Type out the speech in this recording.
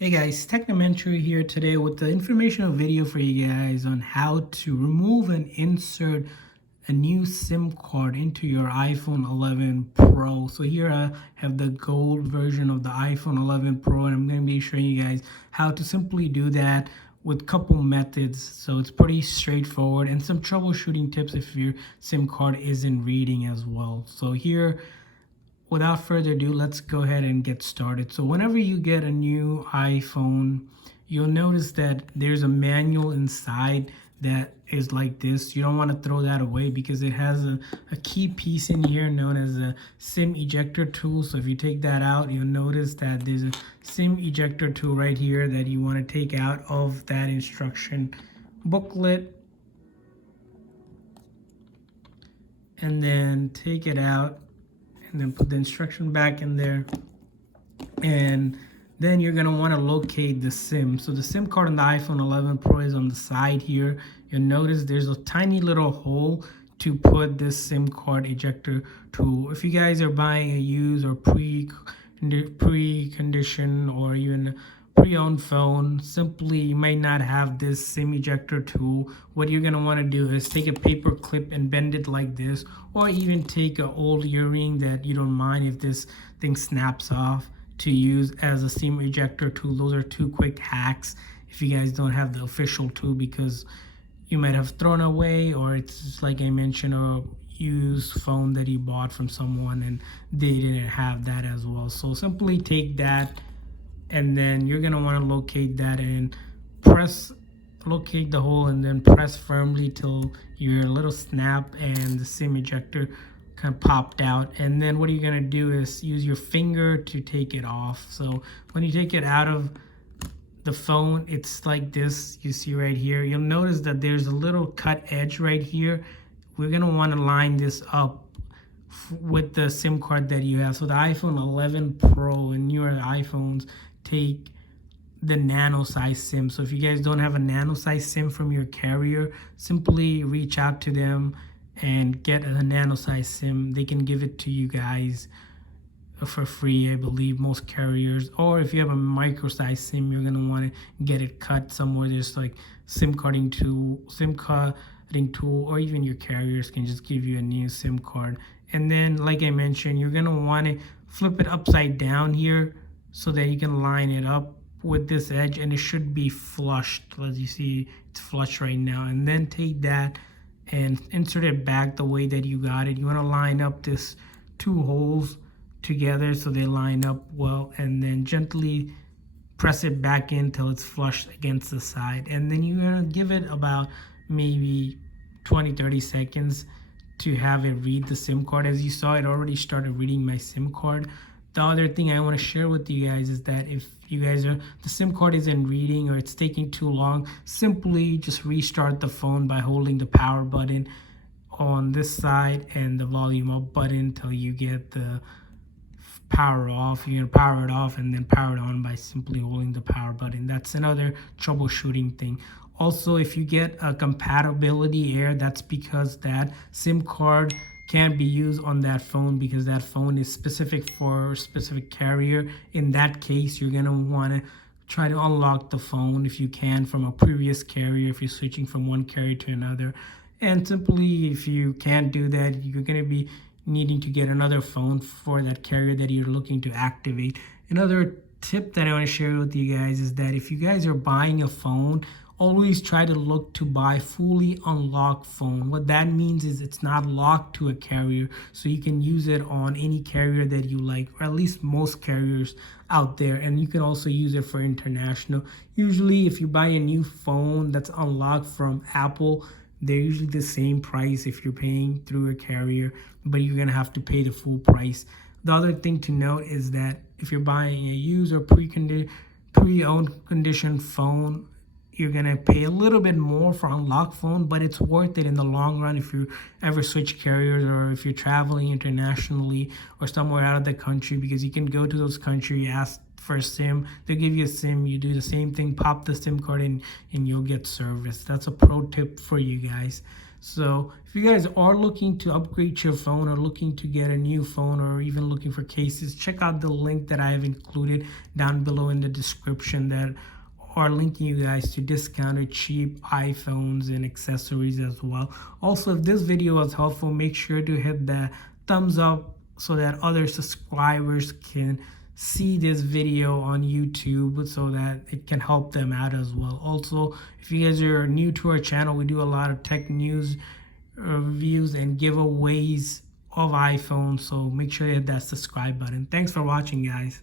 Hey guys, Technomentary here today with the informational video for you guys on how to remove and insert a new SIM card into your iPhone 11 Pro. So here I have the gold version of the iPhone 11 Pro, and I'm going to be showing you guys how to simply do that with a couple methods. So it's pretty straightforward, and some troubleshooting tips if your SIM card isn't reading as well. So here, without further ado, let's go ahead and get started. So whenever you get a new iPhone, you'll notice that there's a manual inside that is like this. You don't want to throw that away because it has a key piece in here known as a SIM ejector tool. So if you take that out, you'll notice that there's a SIM ejector tool right here that you want to take out of that instruction booklet, and then take it out and then put the instruction back in there, and then you're going to want to locate the SIM. So the SIM card on the iPhone 11 Pro is on the side here. You'll notice there's a tiny little hole to put this SIM card ejector tool. If you guys are buying a used or pre-conditioned or even pre-owned phone, simply you might not have this SIM ejector tool. What you're going to want to do is take a paper clip and bend it like this, or even take an old earring that you don't mind if this thing snaps off, to use as a SIM ejector tool. Those are two quick hacks if you guys don't have the official tool, because you might have thrown away, or it's just like I mentioned, a used phone that you bought from someone and they didn't have that as well. So simply take that, and then you're going to want to locate that and locate the hole, and then press firmly till your little snap and the SIM ejector kind of popped out. And then what you're going to do is use your finger to take it off. So when you take it out of the phone, it's like this. You see right here, you'll notice that there's a little cut edge right here. We're going to want to line this up with the SIM card that you have. So the iPhone 11 Pro and newer iPhones take the nano size SIM. So if you guys don't have a nano size SIM from your carrier, simply reach out to them and get a nano size SIM. They can give it to you guys for free, I believe, most carriers. Or if you have a micro size SIM, you're gonna want to get it cut somewhere. There's like SIM cutting tool, or even your carriers can just give you a new SIM card. And then, like I mentioned, you're gonna want to flip it upside down here so that you can line it up with this edge, and it should be flushed. As you see, it's flush right now. And then take that and insert it back the way that you got it. You want to line up this two holes together so they line up well, and then gently press it back in till it's flush against the side. And then you're going to give it about maybe 20-30 seconds to have it read the SIM card. As you saw, it already started reading my SIM card. The other thing I want to share with you guys is that if you guys the SIM card isn't reading or it's taking too long, simply just restart the phone by holding the power button on this side and the volume up button till you get the power off. You're gonna power it off and then power it on by simply holding the power button. That's another troubleshooting thing. Also, if you get a compatibility error, that's because that SIM card can't be used on that phone, because that phone is specific for a specific carrier. In that case, you're gonna want to try to unlock the phone if you can from a previous carrier, if you're switching from one carrier to another. And simply, if you can't do that, you're gonna be needing to get another phone for that carrier that you're looking to activate. Another tip that I want to share with you guys is that if you guys are buying a phone, always try to look to buy fully unlocked phone. What that means is it's not locked to a carrier, so you can use it on any carrier that you like, or at least most carriers out there. And you can also use it for international. Usually if you buy a new phone that's unlocked from Apple, they're usually the same price if you're paying through a carrier, but you're gonna have to pay the full price. The other thing to note is that if you're buying a used or pre-owned conditioned phone, you're gonna pay a little bit more for unlocked phone, but it's worth it in the long run if you ever switch carriers, or if you're traveling internationally or somewhere out of the country, because you can go to those countries, ask for a SIM, they'll give you a SIM, you do the same thing, pop the SIM card in, and you'll get service. That's a pro tip for you guys. So if you guys are looking to upgrade your phone or looking to get a new phone or even looking for cases, check out the link that I have included down below in the description that are linking you guys to discounted cheap iPhones and accessories as well. Also, if this video was helpful, make sure to hit the thumbs up so that other subscribers can see this video on YouTube so that it can help them out as well. Also, if you guys are new to our channel, we do a lot of tech news reviews and giveaways of iPhones, so make sure to hit that subscribe button. Thanks for watching, guys.